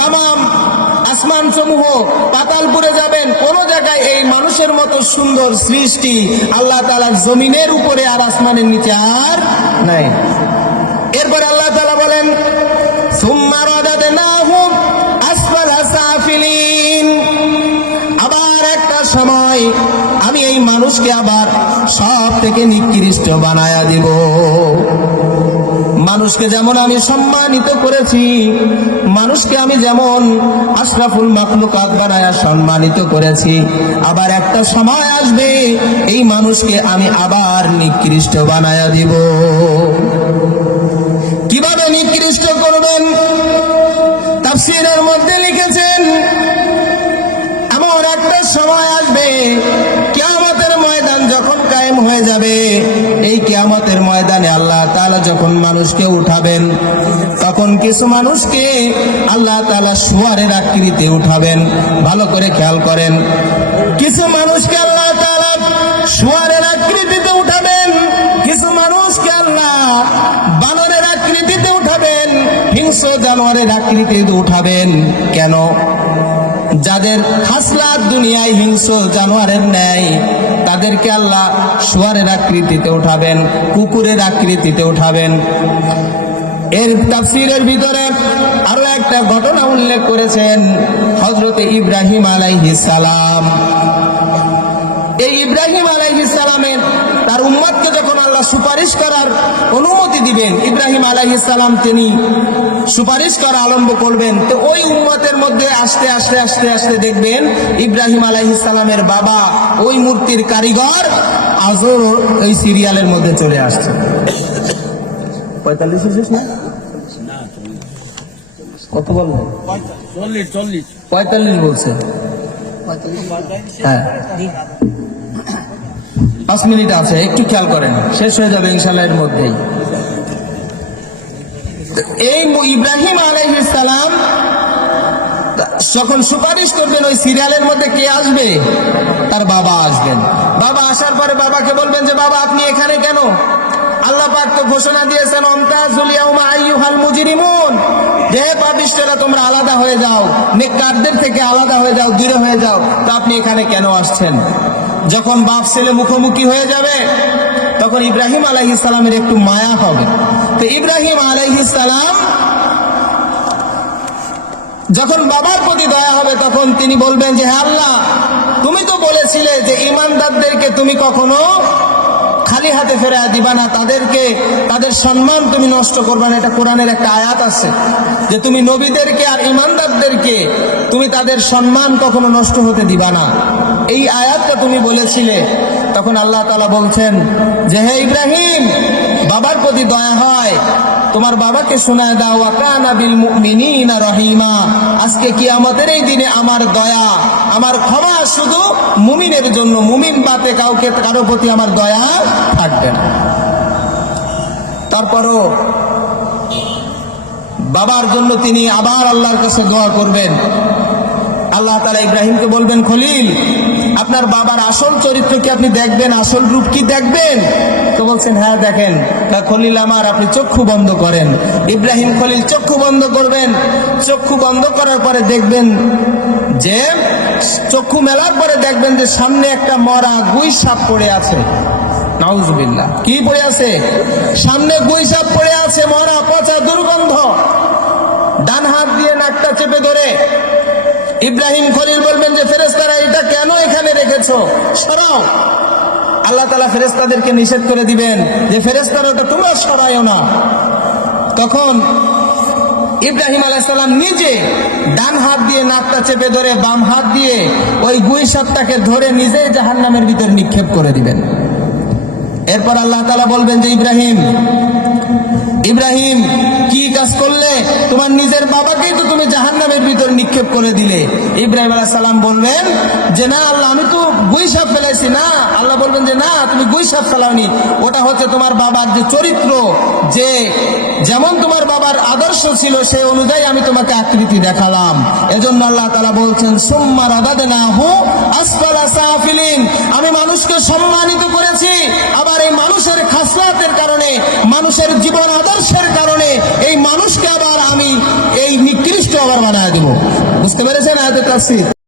তামাম আসমান সমূহ পাতালপুরে যাবেন, কোন জায়গায় এই মানুষের মতো সুন্দর সৃষ্টি আল্লাহ তাআলার জমিনের উপরে আর আসমানের নিচে আর নাই। এরপর আল্লাহ তাআলা বলেন সুম্মা রাদাদনাহু আসফালা সাফিলিন, আবার একটা সময় আমি এই মানুষকে আবার সব থেকে নিকৃষ্ট বানায়া দিব। মানুষকে যেমন আমি সম্মানিত করেছি, মানুষকে আমি যেমন আশরাফুল মাখলুকাত বানায়া সম্মানিত করেছি, আবার একটা সময় আসবে এই মানুষকে আমি আবার নিকৃষ্ট বানায়া দিব। কিভাবে নিকৃষ্ট করবেন? তাফসীরের মধ্যে লিখেছেন এমন একটা সময় আসবে, কিয়ামতের ময়দান যখন কায়েম হয়ে যাবে, এই কিয়ামতের ময়দানে আল্লাহ তাআলা যখন মানুষকে উঠাবেন, তখন কিছু মানুষকে আল্লাহ তাআলা শুয়ারের আকৃতিতে উঠাবেন। ভালো করে খেয়াল করেন, কিছু মানুষকে আল্লাহ তাআলা শুয়ারের আকৃতিতে উঠাবেন, কিছু মানুষকে আল্লাহ বানরের আকৃতিতে উঠাবেন, হিংস্র জানোয়ারের আকৃতিতে উঠাবেন। কেন? যাদের খাসলাত দুনিয়ায় হিংস্র জানোয়ারের ন্যায়, তাদেরকে আল্লাহ শুয়ারের আকৃতিতে উঠাবেন, কুকুরের আকৃতিতে উঠাবেন। এর তাফসীরের ভিতরে আরো একটা ঘটনা উল্লেখ করেছেন হযরতে ইব্রাহিম আলাইহিস সালাম। এই ইব্রাহিম আলাইহিস সালামের তার উম্মতকে যখন আল্লাহ সুপারিশ করার অনুমতি দিবেন, ইব্রাহিম আলাইহিস সালাম তিনি সুপারিশ করা আরম্ভ করবেন, তো ওই উম্মতের মধ্যে আস্তে আস্তে আস্তে আস্তে দেখবেন ইব্রাহিম আলাইহিস সালামের বাবা ওই মূর্তির কারিগর আজও এই সিরিয়ালের মধ্যে চলে আসছে। 45 শেষ না? কত বললেন? 45 বলছে। হ্যাঁ, 5 মিনিট আছে, একটু খেয়াল করেন, শেষ হয়ে যাবে ইনশাআল্লাহ এর মধ্যেই। এই ইব্রাহিম আলাইহিস সালাম যখন সুপারিশ করবেন, ওই সিরিয়ালের মধ্যে কে আসবে? তার বাবা আসবেন। বাবা আসার পরে বাবাকে বলবেন যে বাবা আপনি এখানে কেন? আল্লাহ পাক তো ঘোষণা দিয়েছেন আমতাজুল ইয়াউমা আইয়ুহাল মুজরিমুন, যে পাপিষ্ঠরা তোমরা আলাদা হয়ে যাও, নেককারদের থেকে আলাদা হয়ে যাও, দূরে হয়ে যাও, তো আপনি এখানে কেন আসছেন? যখন বাপ ছেলে মুখোমুখি হয়ে যাবে, তখন ইব্রাহিম আলাইহিস সালামের একটু মায়া হবে। তো ইব্রাহিম আলাইহিস সালাম যখন বাবার প্রতি দয়া হবে, তখন তিনি বলবেন যে হে আল্লাহ, তুমি তো বলেছিলে যে ঈমানদারদেরকে তুমি কখনো খালি হাতে ফেরা দিবা না, তাদেরকে তাদের সম্মান তুমি নষ্ট করবে না। এটা কোরআনের একটা আয়াত আছে যে তুমি নবীদেরকে আর ঈমানদারদেরকে তুমি তাদের সম্মান কখনো নষ্ট হতে দিবা না, এই আয়াতটা তুমি বলেছিলে। তখন আল্লাহ তাআলা বলছেন যে হে ইব্রাহিম, বাবার প্রতি দয়া হয়, তোমার বাবাকে শোনায় দাও, ওয়া কানা বিল মুমিনিনা রহিমা, আজকে কিয়ামতের এই দিনে আমার দয়া, আমার ক্ষমা শুধু মুমিনের জন্য, মুমিন বাদে কাউকে কারো প্রতি আমার দয়া থাকবে না। তারপরও বাবার জন্য তিনি আবার আল্লাহর কাছে দোয়া করবেন। আল্লাহ তাআলা ইব্রাহিমকে বলবেন খলিল, আপনার বাবার আসল চরিত্র কি আপনি দেখবেন? আসল রূপ কি দেখবেন? তো বলছেন হ্যাঁ দেখেন। খলিল আমার, আপনি চক্ষু বন্ধ করেন। ইব্রাহিম খলিল চক্ষু বন্ধ করবেন। চক্ষু বন্ধ করার পরে দেখবেন যে, চক্ষু মেলার পরে দেখবেন যে সামনে একটা মরা গুই সাপ পড়ে আছে। নাউজুবিল্লাহ, কি পড়ে আছে? সামনে গুই সাপ পড়ে আছে, মরা, পচা, দুর্গন্ধ। ডান হাত দিয়ে নাকটা চেপে ধরে ইব্রাহিম খলিল বলবেন যে ফেরেশতারা এটা কেন এখানে রেখেছো, সরাও। আল্লাহ তাআলা ফেরেশতাদেরকে নিষেধ করে দিবেন যে ফেরেশতারা ওটা তোমরা সরাইও না। তখন ইব্রাহিম আলাইহিস সালাম নিজে ডান হাত দিয়ে নাকটা চেপে ধরে বাম হাত দিয়ে ওই গুই সাপটাকে ধরে নিজেই জাহান্নামের ভিতর নিক্ষেপ করে দিবেন। এরপর আল্লাহ তাআলা বলবেন যে ইব্রাহিম, ইব্রাহিম কি কাজ করলে? তোমার নিজের বাবাকেই তো তুমি জাহান্নামের ভিতর নিক্ষেপ করে দিলে। ইব্রাহিম আলাইহিস সালাম বলবেন যে না আল্লাহ, আমি তো গুই সাপ ফেলাইছি না। আল্লাহ বলবেন যে না, তুমি গুই সাপ ফেলাওনি, ওটা হচ্ছে তোমার বাবার যে চরিত্র, যে যেমন তোমার বাবার আদর্শ ছিল সেই অনুযায়ী আমি তোমাকে আকৃতি দেখালাম। এজন্য আল্লাহ তাআলা বলছেন সুম্মা রাদাদনাহু আসফালা সাফিলিন, আমি মানুষকে সম্মানিত করেছি, আবার এই মানুষের খাসলাতের কারণে, মানুষের জীবন আদর্শের কারণে এই মানুষকে আবার আমি এই নিকৃষ্ট আবার বানায় দেব। বুঝতে পেরেছেন আয়াতের তাফসীর?